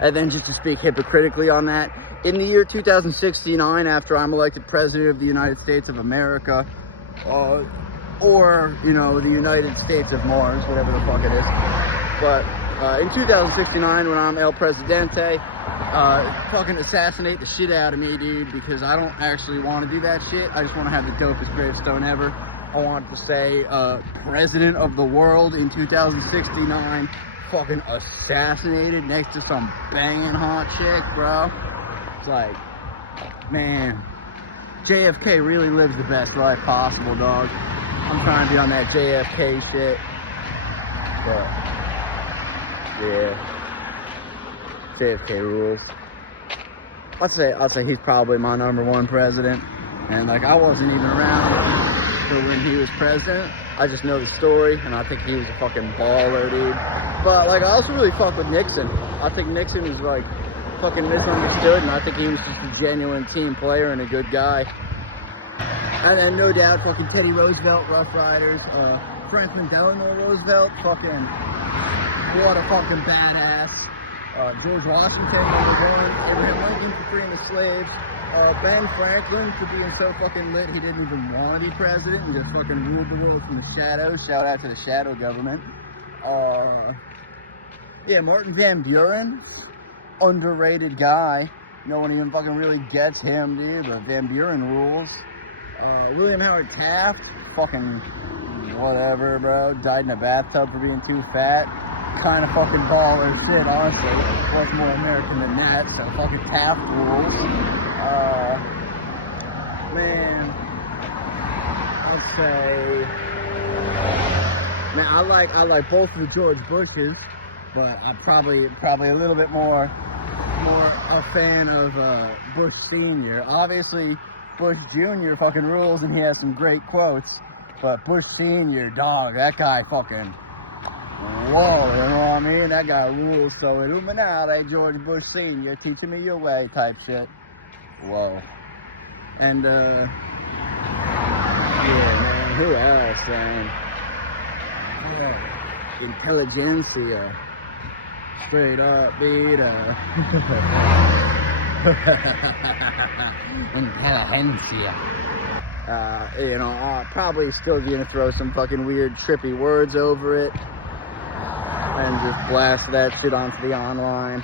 And then just to speak hypocritically on that, in the year 2069, after I'm elected president of the United States of America, or, you know, the United States of Mars, whatever the fuck it is. But in 2069, when I'm El Presidente, fucking assassinate the shit out of me, dude, because I don't actually want to do that shit. I just want to have the dopest gravestone ever. I want to say, President of the World in 2069, fucking assassinated next to some banging hot chick, bro. It's like, man, JFK really lives the best life possible, dog. I'm trying to be on that JFK shit. But, yeah, JFK rules. I'd say he's probably my #1 president. And like, I wasn't even around for when he was president. I just know the story, and I think he was a fucking baller, dude. But like, I also really fuck with Nixon. I think Nixon is like fucking misunderstood, and I think he was just a genuine team player and a good guy. And then no doubt, fucking Teddy Roosevelt, Rough Riders, Franklin Delano Roosevelt, fucking what a fucking badass. George Washington, #1, Abraham Lincoln for freeing the slaves. Ben Franklin for being so fucking lit he didn't even want to be president and just fucking ruled the world from the shadows. Shout out to the shadow government. Yeah, Martin Van Buren, underrated guy. No one even fucking really gets him, dude, but Van Buren rules. William Howard Taft, fucking whatever, bro. Died in a bathtub for being too fat. Kind of fucking baller shit, honestly. Much more American than that, so fucking Taft rules. Man, I'd say, man, I like both of the George Bushes, but I'm probably a little bit more a fan of Bush Senior. Obviously, Bush Junior fucking rules, and he has some great quotes. But Bush Senior, dog, that guy fucking, whoa, you know what I mean? That guy rules. So Illuminati, George Bush Senior, teaching me your way, type shit. Whoa. And yeah, man, who else, man? Yeah. Intelligentsia. Straight up, dude. Intelligentsia. You know, I'll probably still gonna throw some fucking weird, trippy words over it. And just blast that shit onto the online.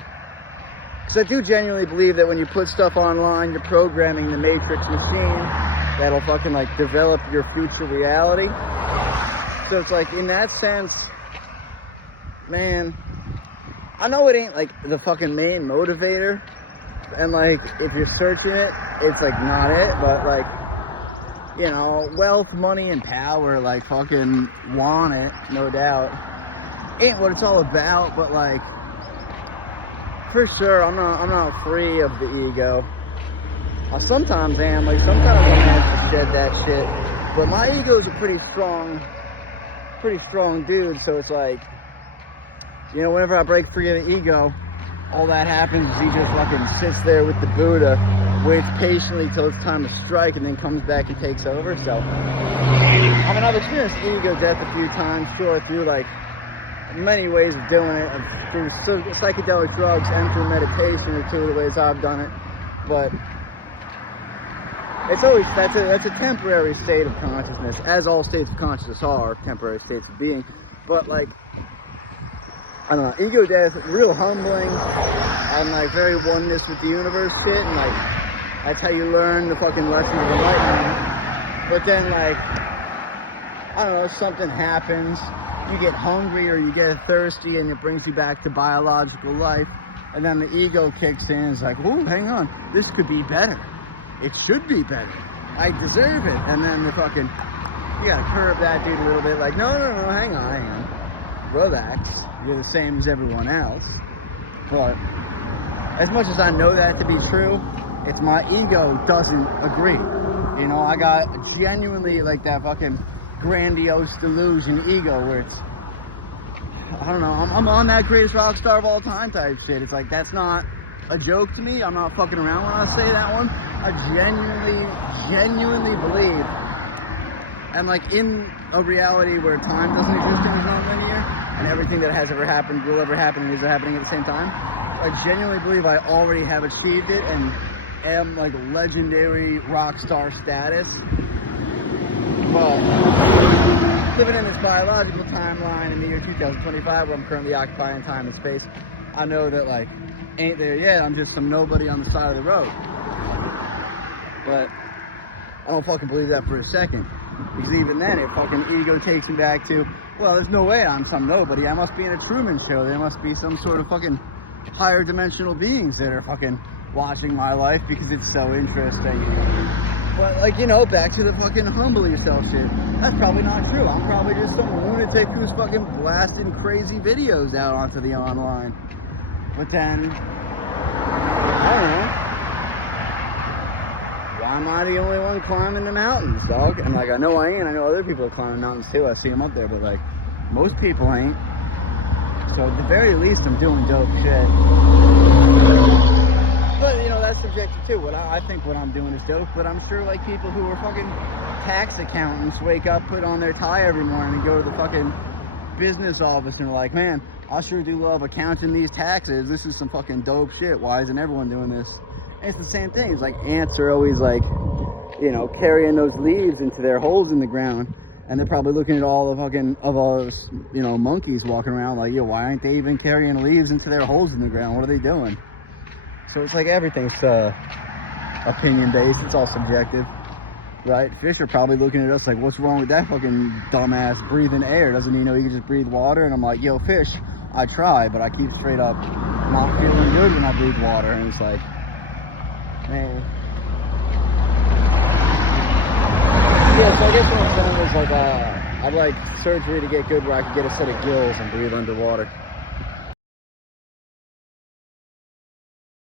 Because I do genuinely believe that when you put stuff online, you're programming the Matrix machine that'll fucking, like, develop your future reality. So it's like, in that sense, man, I know it ain't, like, the fucking main motivator. And, like, if you're searching it, it's, like, not it. But, like, you know, wealth, money, and power, like, fucking want it, no doubt. Ain't what it's all about, but, like, for sure, I'm not free of the ego. I sometimes am, like, sometimes I manage to shed that shit, but my ego's a pretty strong dude, so it's like, you know, whenever I break free of the ego, all that happens is he just fucking sits there with the Buddha, waits patiently till it's time to strike, and then comes back and takes over. So, I mean, I've experienced ego death a few times, sure, through, like, many ways of doing it, through psychedelic drugs and through meditation are two of the ways I've done it. But it's always, that's a temporary state of consciousness, as all states of consciousness are temporary states of being. But, like, I don't know, ego death, real humbling, and, like, very oneness with the universe shit, and, like, that's how you learn the fucking lesson of enlightenment. But then, like, I don't know, something happens, you get hungry or you get thirsty, and it brings you back to biological life, and then the ego kicks in and is like, whoa, hang on, this could be better. It should be better. I deserve it. And then the fucking, you gotta curb that dude a little bit, like, no, hang on. Relax. You're the same as everyone else. But as much as I know that to be true, it's my ego doesn't agree. You know, I got genuinely, like, that fucking grandiose delusion ego where it's, I don't know, I'm on that greatest rock star of all time type shit. It's like, that's not a joke to me. I'm not fucking around when I say that one. I genuinely believe, and, like, in a reality where time doesn't exist and is not linear, and everything that has ever happened, will ever happen, and is happening at the same time. I genuinely believe I already have achieved it and am like legendary rock star status. But living in this biological timeline in the year 2025, where I'm currently occupying time and space, I know that like ain't there yet. I'm just some nobody on the side of the road. But I don't fucking believe that for a second. Because even then, it fucking ego takes me back to, well, there's no way I'm some nobody. I must be in a Truman Show. There must be some sort of fucking higher dimensional beings that are fucking watching my life because it's so interesting. But, like, you know, back to the fucking humble yourself shit. That's probably not true. I'm probably just some lunatic who's fucking blasting crazy videos out onto the online. But then, I don't know. Why am I the only one climbing the mountains, dog? And, like, I know I ain't. I know other people are climbing mountains, too. I see them up there. But, like, most people ain't. So, at the very least, I'm doing dope shit. But, you know, that's subjective too. I think what I'm doing is dope, but I'm sure, like, people who are fucking tax accountants wake up, put on their tie every morning, and go to the fucking business office and are like, man, I sure do love accounting these taxes. This is some fucking dope shit. Why isn't everyone doing this? And it's the same thing. It's like ants are always, like, you know, carrying those leaves into their holes in the ground, and they're probably looking at all the fucking, you know, monkeys walking around like, yo, why aren't they even carrying leaves into their holes in the ground? What are they doing? So it's like everything's opinion-based. It's all subjective, right? Fish are probably looking at us like, what's wrong with that fucking dumbass breathing air? Doesn't he know you can just breathe water? And I'm like, yo, fish, I try, but I keep straight up not feeling good when I breathe water. And it's like, man. Yeah, so I guess what I'm saying is like, I'd like surgery to get good where I could get a set of gills and breathe underwater.